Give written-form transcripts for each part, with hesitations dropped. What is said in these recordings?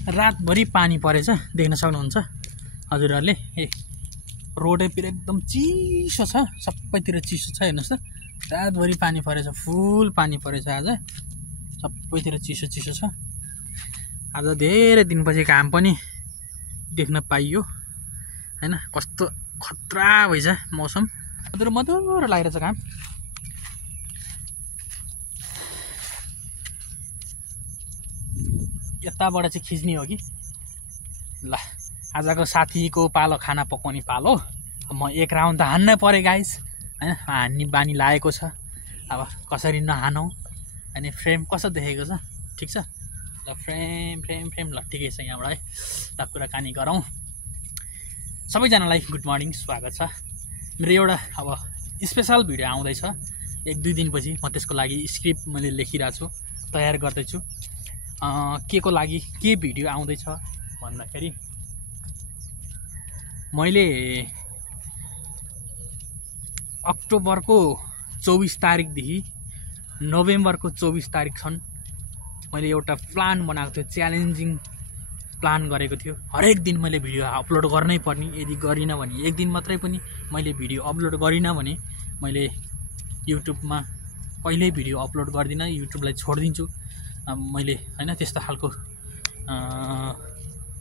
रातभरि पानी परेछ देख्न सक्नुहुन्छ हजुरहरूले। रोडैतिर एकदम चिसो छ, सबैतिर चिसो छ हेर्नुहोस् त। रातभरि पानी परेछ, फुल पानी परेछ आज, सबैतिर चिसो चिसो छ। आज धेरै दिनपछि घाम पनि देख्न पाइयो हैन। कस्तो खतरा भइछ मौसम, मधुरो लागिरहेछ घाम। यताबाट चाहिँ खिच्ने हो कि ल। आजको साथीको पालो खाना पकाउने पालो। म एक राउन्ड त हान्न परे गाइस हैन, हान्ने बानी लागेको छ। अब कसरी नहानौँ अनि फ्रेम कस्तो देखेको छ, ठिक छ ल। फ्रेम ल ठिकै छ यहाँबाट है। ल कुराकानी गरौँ। सबैजनालाई गुड मर्निङ, स्वागत छ। मेरो एउटा अब स्पेसल भिडियो आउँदैछ 1-2 दिनपछि। म त्यसको लागि स्क्रिप्ट मैले लेखिरहेको छु, तयार गर्दैछु। के को लागि के भिडियो आउँदैछ भन्दाखेरि मैले अक्टोबरको 24 तारिकदेखि नोभेम्बरको 24 तारिकसम्म मैले एउटा प्लान बनाएको थिएँ, च्यालेन्जिङ प्लान गरेको थियो। हरेक दिन मैले भिडियो अपलोड गर्नै पर्ने, यदि गरिनँ भने एक दिन मात्रै पनि मैले भिडियो अपलोड गरिनँ भने मैले युट्युबमा कहिल्यै भिडियो अपलोड गर्दिनँ, युट्युबलाई छोडिदिन्छु मैले हैन। त्यस्तो खालको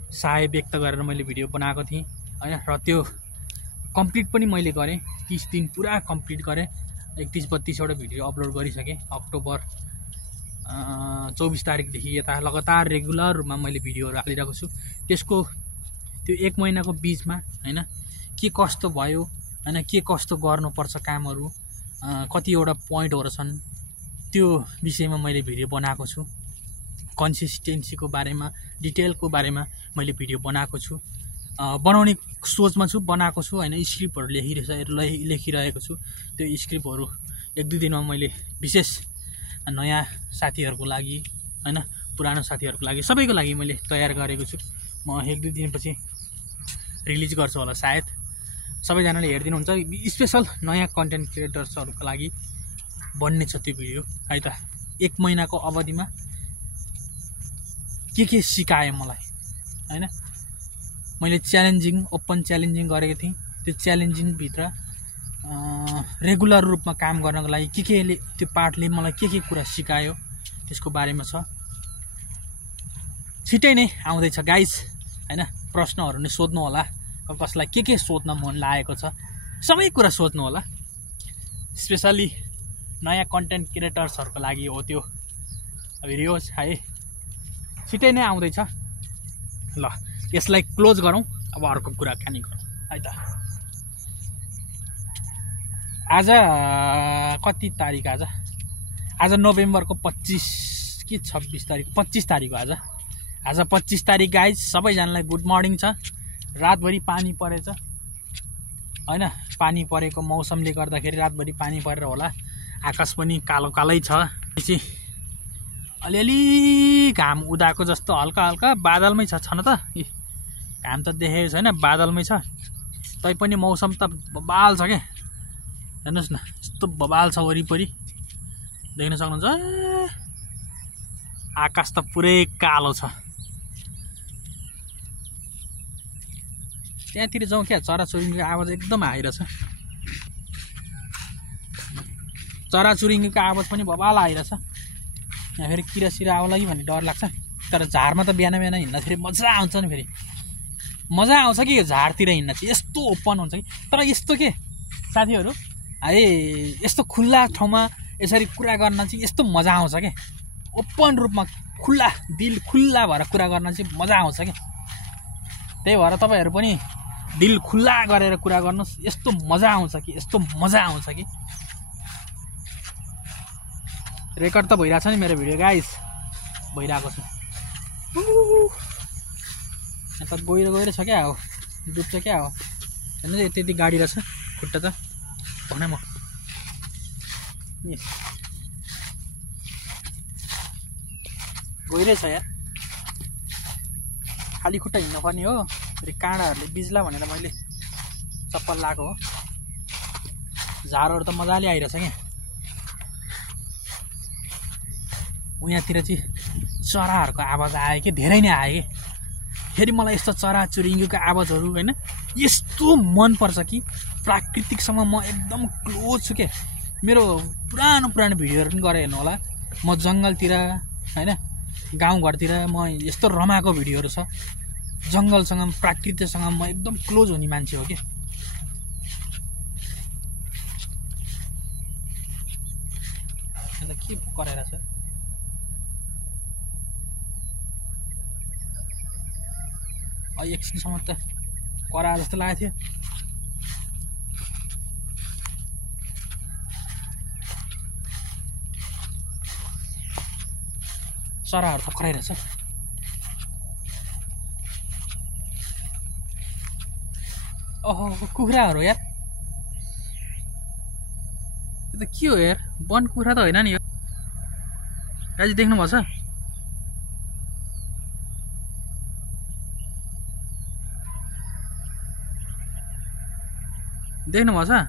साय व्यक्त गरेर मैले भिडियो बनाएको थिएँ हैन। र त्यो कम्प्लिट पनि मैले गरेँ, 30 दिन पुरा कम्प्लिट गरेँ। 31-32वटा भिडियो अपलोड गरिसकेँ। अक्टोबर 24 तारिकदेखि यता लगातार रेगुलर रूपमा मैले भिडियोहरू हालिरहेको छु। त्यसको त्यो 1 महिनाको बिचमा हैन के कस्तो भयो हैन, के कस्तो गर्नुपर्छ कामहरू, कतिवटा पोइन्टहरू छन्, त्यो विषयमा मैले भिडियो बनाएको छु। कन्सिस्टेन्सीको बारेमा, डिटेलको बारेमा मैले भिडियो बनाएको छु, बनाउने सोचमा छु, बनाएको छु हैन। स्क्रिप्टहरू लेखिरहेको छु। त्यो स्क्रिप्टहरू 1-2 दिनमा मैले विशेष नयाँ साथीहरूको लागि हैन, पुरानो साथीहरूको लागि, सबैको लागि मैले तयार गरेको छु। म 1-2 दिनपछि रिलिज गर्छु होला सायद। सबैजनाले हेरिदिनुहुन्छ। स्पेसल नयाँ कन्टेन्ट क्रिएटर्सहरूको लागि बन्ने छ त्यो भिडियो है त। 1 महिनाको अवधिमा के सिकायो मलाई हैन। मैले च्यालेन्जिङ, ओपन च्यालेन्जिङ गरेको थिएँ। त्यो च्यालेन्जिङभित्र रेगुलर रूपमा काम गर्नको लागि केले, त्यो पार्टले मलाई के कुरा सिकायो त्यसको बारेमा छ। छिटै नै आउँदैछ गाइस हैन। प्रश्नहरू नै सोध्नु होला, कसलाई के सोध्न मन लागेको छ सबै कुरा सोध्नु होला। स्पेसली नयाँ कन्टेन्ट क्रिएटर्सहरूको लागि हो त्यो भिडियोज है। छिटै नै आउँदैछ ल। यसलाई क्लोज गरौँ, अब अर्को कुराकानी गरौँ है त। आज कति तारिक? आज नोभेम्बरको 25 कि 26 तारिक, 25 तारिक हो आज 25 तारिक गाइज। सबैजनालाई गुड मर्निङ छ। रातभरि पानी परेछ हैन। पानी परेको मौसमले गर्दाखेरि रातभरि पानी परेर होला, आकाश पनि कालो कालै छ। अलिअलि घाम उदाएको जस्तो हल्का हल्का बादलमै छ न त। घाम त देखेको छैन, बादलमै छ। तैपनि मौसम त बबाल छ क्या। हेर्नुहोस् न, यस्तो बबाल छ वरिपरि, देख्न सक्नुहुन्छ। आकाश त पुरै कालो छ। त्यहाँतिर जाउँ क्या, चराचुरुङ्गीको आवाज एकदम आइरहेछ। चराचुरुङ्गीको आवाज पनि बबाल आइरहेछ। यहाँ फेरि किरासिरा आउला कि भन्ने डर लाग्छ। तर झारमा त बिहान हिँड्दाखेरि मजा आउँछ नि। फेरि मजा आउँछ कि यो झारतिर हिँड्न चाहिँ, यस्तो ओपन हुन्छ कि। तर यस्तो के साथीहरू है, यस्तो खुल्ला ठाउँमा यसरी कुरा गर्न चाहिँ यस्तो मजा आउँछ क्या। ओपन रूपमा खुल्ला, दिल खुल्ला भएर कुरा गर्न चाहिँ मजा आउँछ क्या। त्यही भएर तपाईँहरू पनि दिल खुल्ला गरेर कुरा गर्नुहोस्। यस्तो मजा आउँछ कि, यस्तो मजा आउँछ कि। रेकर्ड त भइरहेछ नि मेरो भिडियो गाइस, भइरहेको छ। यता गहिरो छ क्या हो, डुब्छ क्या हो। हेर्नु त्यति गाडी रहेछ, खुट्टा त भने म गहिरै छ यार। खाली खुट्टा हिँड्नु पर्ने हो। फेरि काँडाहरूले बिज्ला भनेर मैले चप्पल लाएको हो। झारहरू त मजाले आइरहेछ क्या। उहाँतिर चाहिँ चराहरूको आवाज आयो कि, धेरै नै आयो कि। फेरि मलाई यस्तो चराचुरुङ्गीको आवाजहरू हैन यस्तो मन पर्छ कि प्राकृतिकसँग म एकदम क्लोज छु के। मेरो पुरानो भिडियोहरू पनि गरे हेर्नु होला, म जङ्गलतिर हैन गाउँघरतिर म यस्तो रमाएको भिडियोहरू छ। जङ्गलसँग प्राकृतिकसँग म एकदम क्लोज हुने मान्छे हो के। के गरेर छ एकछिनसम्म त करा जस्तो लागेको थियो। चराहरू त कराइरहेछ। ओहो कुखुराहरू यार, यो त के हो यार, वन कुखुरा त होइन नि यो। दाजु देख्नुभएको छ? देख्नुभएको छ?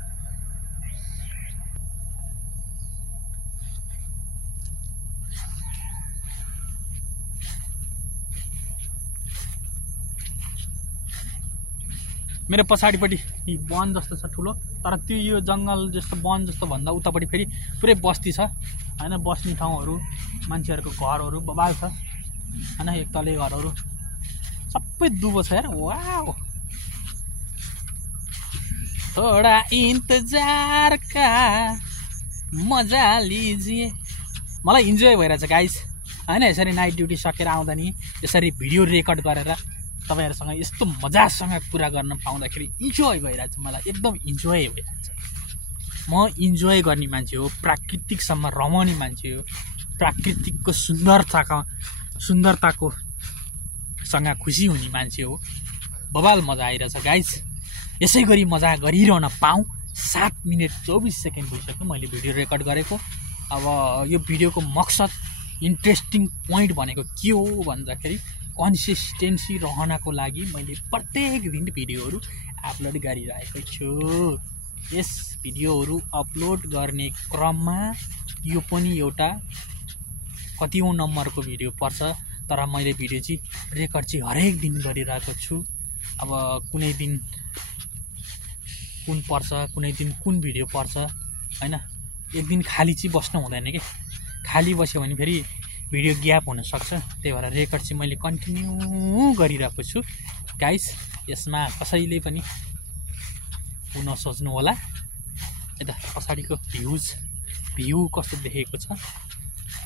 मेरो पछाडिपट्टि वन जस्तो छ ठुलो, तर त्यो यो जङ्गल जस्तो वन जस्तो भन्दा उतापट्टि फेरि पुरै बस्ती छ हैन। बस्ने ठाउँहरू, मान्छेहरूको घरहरू बबाल छ हैन, एकतले घरहरू सबै दुबो छ यार। वाओ, थोडा इन्तजार का मजा लिजिए। मलाई इन्जोय भइरहेछ गाइस हैन। यसरी नाइट ड्युटी सकेर आउँदा नि यसरी भिडियो रेकर्ड गरेर तपाईहरुसँग यस्तो मजासँग कुरा गर्न पाउँदाखेरि इन्जोय भइरहेछ। मलाई एकदम इन्जोय भइरहेछ। म इन्जोय गर्ने मान्छे हो, प्राकृतिकसँग रमाउने मान्छे हो, प्राकृतिकको सुन्दरताको सँग खुसी हुने मान्छे हो। बबाल मजा आइरहेछ गाइस। यसै गरी मजा गरिरहन पाऊँ। 7 मिनेट 24 सेकेन्ड भइसक्यो मैले भिडियो रेकर्ड गरेको। अब यो भिडियोको मकसद, इन्ट्रेस्टिङ पोइन्ट भनेको के हो भन्दाखेरि कन्सिस्टेन्सी रहनको लागि मैले प्रत्येक दिन भिडियोहरू अपलोड गरिरहेको छु। यस भिडियोहरू अपलोड गर्ने क्रममा यो पनि एउटा कतिौं नम्बरको भिडियो पर्छ, तर मैले भिडियो चाहिँ रेकर्ड चाहिँ हरेक दिन गरिरहेको छु। अब कुनै दिन कुन पर्छ, कुनै दिन कुन भिडियो पर्छ हैन। एक दिन खाली चाहिँ बस्नु हुँदैन के। खाली बस्यो भने फेरि भिडियो ग्याप हुन सक्छ। त्यही भएर रेकर्ड चाहिँ मैले कन्टिन्यू गरिरहेको छु गाइस। यसमा कसैले पनि नसोच्नु होला। यता पछाडिको भ्यू कस्तो देखेको छ।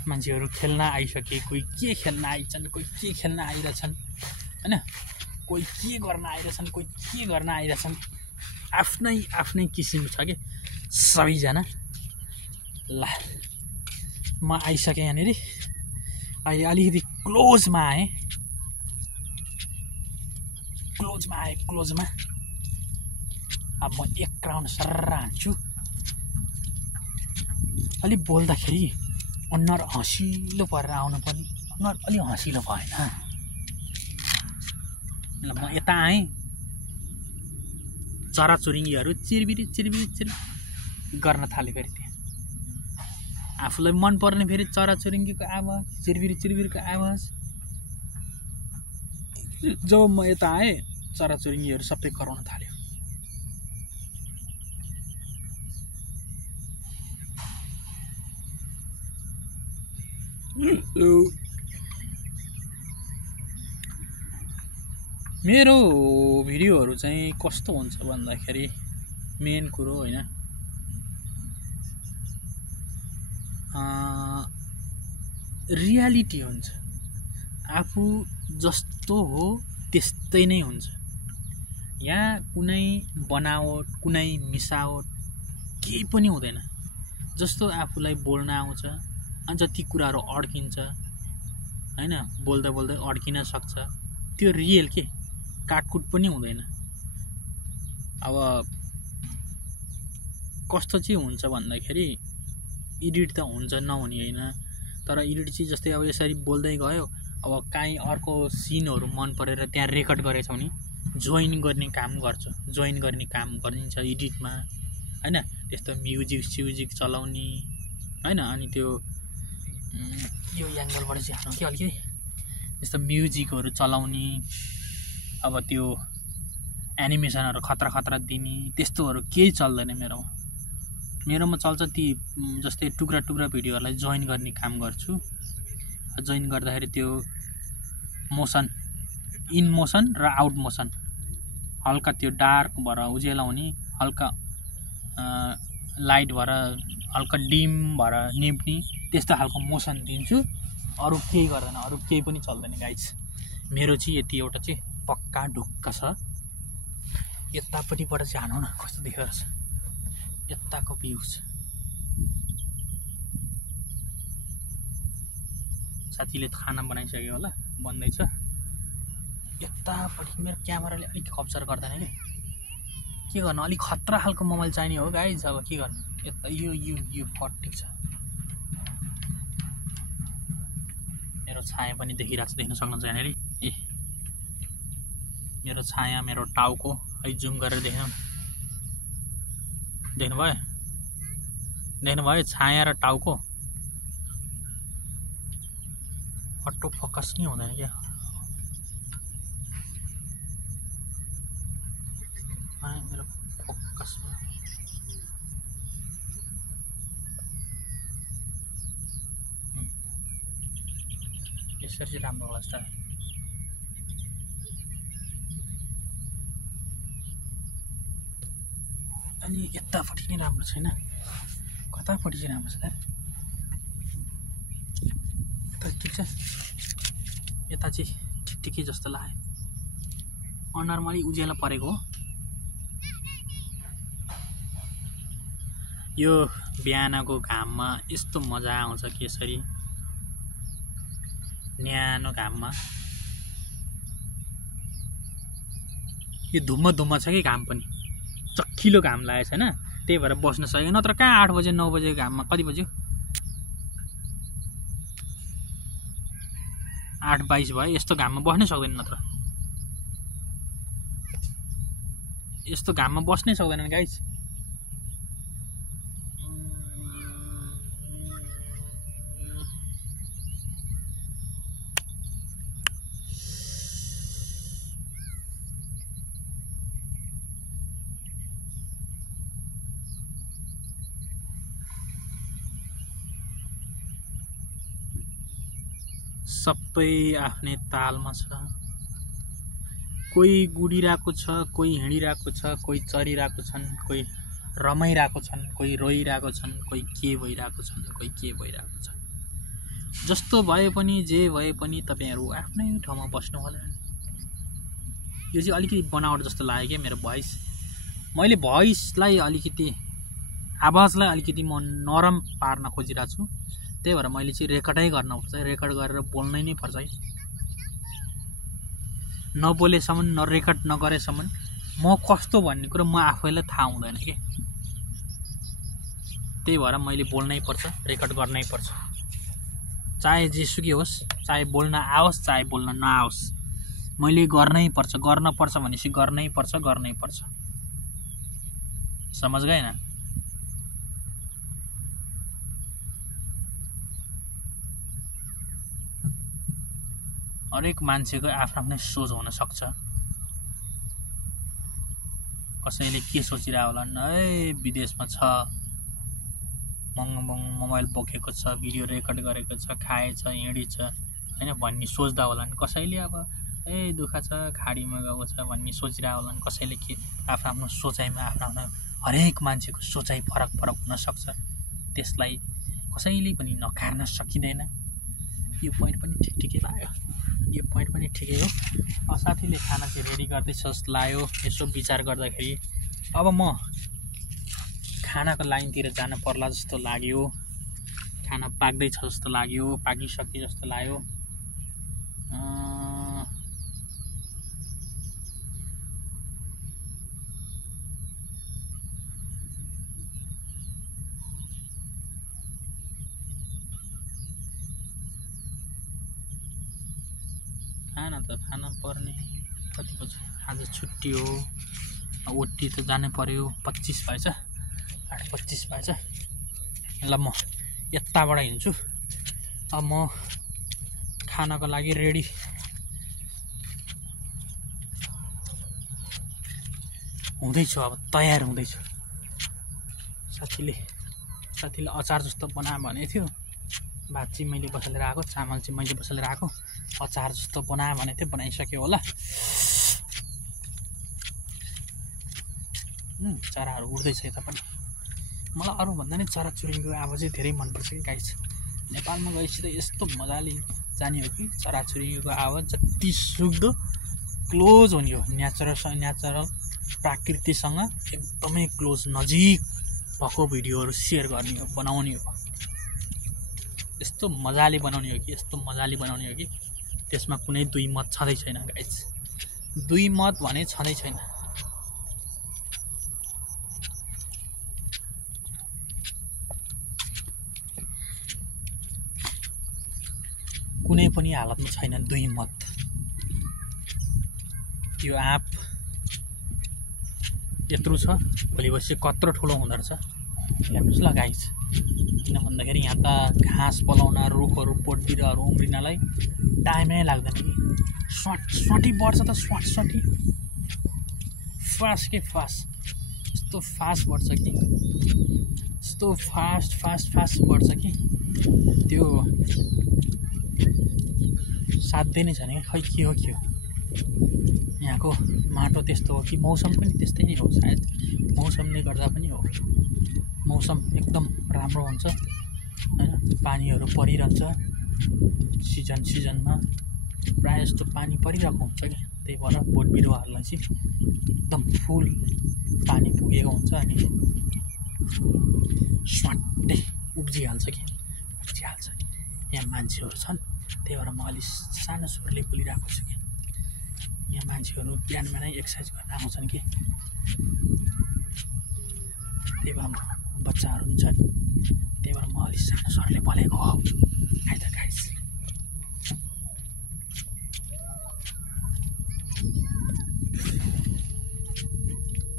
मान्छेहरू खेल्न आइसके, कोही के खेल्न आइछन्, कोही के खेल्न आइरहेछन् हैन, कोही के गर्न आइरहेछन्, कोही के गर्न आइरहेछन्। आफ्नै आफ्नै किसिम छ के सबैजना। ल म आइसकेँ यहाँनिर। अहिले अलिकति क्लोजमा आएँ। अब म एक राउन्ड सरर हान्छु। अलि बोल्दाखेरि अनुहार हँसिलो परेर आउनु पर्ने। अनुहार अलि हँसिलो भएन। ल म यता आएँ। चराचुरुङ्गीहरू चिरबिरी गर्न थाले। फेरि त्यहाँ आफूलाई मनपर्ने फेरि चराचुरुङ्गीको आवाज, चिरबिरीको आवाज। जब म यता आएँ चराचुरुङ्गीहरू सबै कराउन थाल्यो। मेरो भिडियोहरू चाहिँ कस्तो हुन्छ भन्दाखेरि मेन कुरो हैन, रियालिटी हुन्छ। आफू जस्तो हो त्यस्तै नै हुन्छ। यहाँ कुनै बनावट, कुनै मिसावट केही पनि हुँदैन। जस्तो आफूलाई बोल्न आउँछ, जति कुराहरू अड्किन्छ हैन, बोल्दा बोल्दै अड्किन सक्छ, त्यो रियल के, काटकुट पनि हुँदैन। अब कस्तो चाहिँ हुन्छ भन्दाखेरि एडिट त हुन्छ नहुने होइन, तर एडिट चाहिँ जस्तै अब यसरी बोल्दै गयो, अब काहीँ अर्को सिनहरू मन परेर त्यहाँ रेकर्ड गरेछ भने जोइन गर्ने काम गरिन्छ एडिटमा हैन। त्यस्तो म्युजिक चलाउने हैन। अनि त्यो यो एङ्गलबाट चाहिँ हाल्नु कि अलिकति त्यस्तो म्युजिकहरू चलाउने अब त्यो एनिमेसनहरू खतरा खतरा दिने त्यस्तोहरू केही चल्दैन मेरोमा चल्छ ती जस्तै टुक्रा टुक्रा भिडियोहरूलाई जोइन गर्ने काम गर्छु। जोइन गर्दाखेरि त्यो मोसन इन मोसन र आउट मोसन हल्का त्यो डार्क भएर उज्यालो हुने, हल्का लाइट भएर हल्का डिम भएर निप्ने त्यस्तो खालको मोसन दिन्छु। अरू केही गर्दैन, अरू केही पनि चल्दैन गाइज। मेरो चाहिँ यति एउटा चाहिँ पक्का ढुक्क छ। यतापट्टिबाट चाहिँ हानौँ न कस्तो देखेको छ, यताको भ्यू छ। साथीले खाना बनाइसक्यो होला, बन्दैछ। यतापट्टि मेरो क्यामेराले अलिक कब्जर गर्दैन कि के गर्नु, अलिक खतरा खालको मोबाइल चाहिने हो गाइज। अब के गर्नु, यता यो ठिक छ। मेरो छाया पनि देखिरहेको छ, देख्न सक्नुहुन्छ यहाँनिर। ए मेरो छाया, मेरो टाउको है जुम गरेर देख्नुभयो छाया र टाउको। अटो फोकस नै हुँदैन क्या। मेरो फोकसमा यसरी चाहिँ राम्रो होला जस्तो। अनि यतापट्टि नै राम्रो छैन, कतापट्टि चाहिँ राम्रो छ त? यता ठिक छ, यता चाहिँ ठिकै जस्तो लाग्यो। अनुहारमा अलि उज्यालो परेको हो। यो बिहानको घाममा यस्तो मजा आउँछ कि यसरी न्यानो घाममा। यो धुम्म छ कि घाम पनि, चक्किलो घाम लागेको छैन, त्यही भएर बस्न सकेको। नत्र कहाँ 8 बजे 9 बजे घाममा, कति बज्यो 8:22 भयो, यस्तो घाममा बस्नै सक्दैन। नत्र यस्तो घाममा बस्नै सक्दैनन् गाइस। सबै आफ्नै तालमा छ। कोही गुडिरहेको छ, कोही हिँडिरहेको छ, कोही चरिरहेको छन्, कोही रमाइरहेको छन्, कोही रोइरहेको छन्, कोही के भइरहेको छन्, कोही के भइरहेको छ। जस्तो भए पनि जे भए पनि तपाईहरु आफ्नै ठाउँमा बस्नु होला। यो चाहिँ अलिकति बनावट जस्तो लाग्यो के मेरो भोइस। मैले भोइसलाई अलिकति, आवाजलाई अलिकति म नरम पार्न खोजिरहेको छु। त्यही भएर मैले चाहिँ रेकर्डै गर्नुपर्छ, रेकर्ड गरेर बोल्नै नै पर्छ है। नबोलेसम्म, रेकर्ड नगरेसम्म म कस्तो भन्ने कुरा म आफैलाई थाहा हुँदैन के। त्यही भएर मैले बोल्नै पर्छ, रेकर्ड गर्नै पर्छ। चाहे जेसुकै होस्, चाहे बोल्न आओस्, चाहे बोल्न नआओस्, मैले गर्नै पर्छ। गर्न पर्छ भनेपछि गर्नै पर्छ, गर्नै पर्छ। समझ गएन? हरेक मान्छेको आफ्नो आफ्नै सोच हुन सक्छ। कसैले के सोचिरहेको होला, ए विदेशमा छ, महँगो मोबाइल बोकेको छ, भिडियो रेकर्ड गरेको छ, खाएछ, हिँडेछ हैन भन्ने सोच्दा होला। कसैले अब ए दुःख छ, खाडीमा गएको छ भन्ने सोचिरहेको होला। कसैले के आफ्नो आफ्नो सोचाइमा आफ्नो हरेक मान्छेको सोचाइ फरक फरक हुन सक्छ। त्यसलाई कसैले पनि नकार्न सकिँदैन। यो पोइन्ट पनि ठिकै लाग्यो, यो पोइन्ट पनि ठिकै हो। साथीले खाना चाहिँ रेडी गर्दैछ जस्तो लाग्यो यसो विचार गर्दाखेरि। अब म खानाको लाइनतिर जान पर्ला जस्तो लाग्यो। खाना पाक्दैछ जस्तो लाग्यो, पाकिसके जस्तो लाग्यो। खाना पर्ने कति बज्यो? आज छुट्टी हो, ओटी त जानै पर्यो। 25 भएछ, 8:25 भएछ। ल म यताबाट हिँड्छु। अब म खानाको लागि रेडी हुँदैछु, अब तयार हुँदैछु। साथीले अचार जस्तो बना भनेको थियो। भात चाहिँ मैले बसालेर आएको, चामल चाहिँ मैले बसालेर आएको, अचार जस्तो बना भनेको थियो, बनाइसक्यो होला। चराहरू उड्दैछ यता पनि। मलाई अरूभन्दा नि चराचुरुङ्गीको आवाज चाहिँ धेरै मनपर्छ कि गाइस। नेपालमा गएपछि त यस्तो मजाले जाने हो कि चराचुरुङ्गीको आवाज जति सक्दो क्लोज हुने हो, नेचरल प्रकृतिसँग एकदमै क्लोज नजिक भएको भिडियोहरू सेयर गर्ने हो, बनाउने हो। यस्तो मजाले बनाउने हो कि त्यसमा कुनै दुई मत छँदै छैन गाइस। दुई मत भने छँदै छैन। कुनै पनि हालतमा छैन दुई मत। यो आँप यत्रो छ, भोलि बसी कत्रो ठुलो हुँदो रहेछ हेर्नुहोस् ल गाइस। किन भन्दाखेरि यहाँ त घाँस पलाउन, रुखहरू, बोट बिरुवाहरू उम्रिनलाई टाइमै लाग्दैन कि। स्वाटी बढ्छ त, स्वाटी फास्ट यस्तो फास्ट बढ्छ कि, यस्तो फास्ट बढ्छ कि त्यो साध्यै नै छैन। खै के हो यहाँको माटो त्यस्तो हो कि मौसम पनि त्यस्तै नै हो सायद। मौसमले गर्दा पनि हो। मौसम एकदम राम्रो हुन्छ हैन, पानीहरू परिरहन्छ सिजनमा प्रायः जस्तो पानी परिरहेको हुन्छ कि। त्यही भएर बोट बिरुवाहरूलाई चाहिँ एकदम फुल पानी पुगेको हुन्छ अनि स्वाट्टै उब्जिहाल्छ। यहाँ मान्छेहरू छन्, त्यही भएर म अलिक सानो स्वरले बोलिरहेको छु कि। यहाँ मान्छेहरू बिहानै एक्सर्साइज गर्न आउँछन् कि, त्यही भएर बच्चाहरू पनि छन्, त्यही भएर म अलिक सानो स्वरले बोलेको हो। है त गाइस।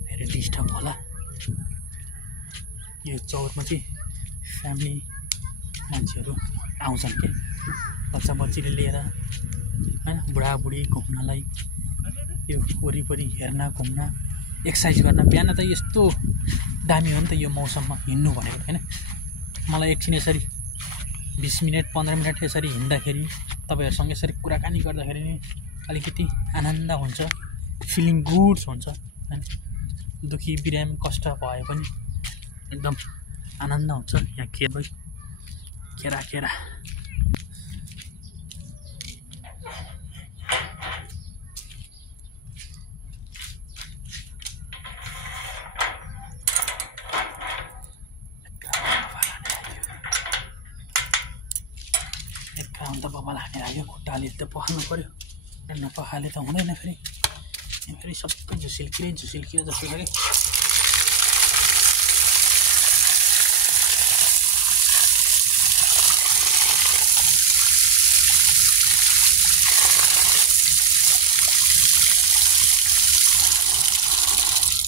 फेरि डिस्टर्ब होला। यो चौरमा चाहिँ फ्यामिली मान्छेहरू आउँछन् कि, बच्चाबच्चीले लिएर हैन, बुढाबुढी घुम्नलाई, यो वरिपरि हेर्न, घुम्न, एक्सर्साइज गर्न। बिहान त यस्तो दामी हो नि त यो मौसममा हिँड्नु भनेको हैन। मलाई एकछिन यसरी 20 मिनट 15 मिनट यसरी हिँड्दाखेरि, तपाईँहरूसँग यसरी कुराकानी गर्दाखेरि नि अलिकति आनन्द हुन्छ, फिलिङ गुड हुन्छ हैन। दुखी बिराम कष्ट भए पनि एकदम आनन्द हुन्छ। यहाँ केरा त बबल हानेर आयो, खुट्टाले त पखाल्नु पऱ्यो, नपखाले त हुँदैन। फेरि सबै झुसिल्किएर जस्तो छ कि।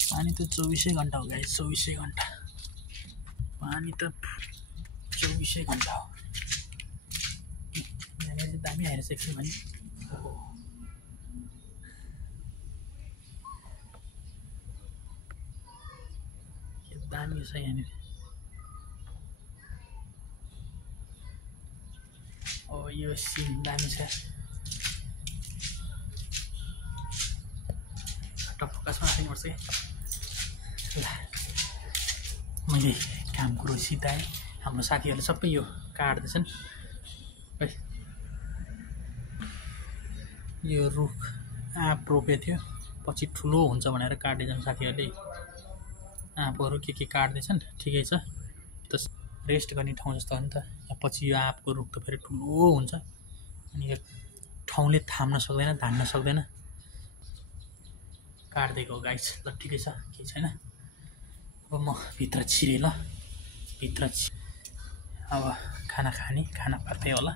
पानी त 24 घन्टा हो गाइस, 24 घन्टा पानी त 24 घन्टा हो। दामी आइरहेछ एकछिन भने दामी छ यहाँनिर। यो सिन दामी छ। फोकसमा राख्नुपर्छ कि। ल मैले काम कुरो सिधाएँ। हाम्रो साथीहरूले सबै यो काट्दैछन् है। यो रुख आँप रोपेको थियो, पछि ठुलो हुन्छ भनेर काट्दैछन् साथीहरूले। आँपहरू के काट्दैछन्, ठिकै छ। त रेस्ट गर्ने ठाउँ जस्तो हो नि त। यहाँ पछि यो आँपको रुख त फेरि ठुलो हुन्छ अनि यो ठाउँले थाम्न सक्दैन, धान्न सक्दैन। काट्दिएको गाइस। ल ठिकै छ, केही छैन। अब म भित्र छिरेँ। अब खाना पार्दै होला।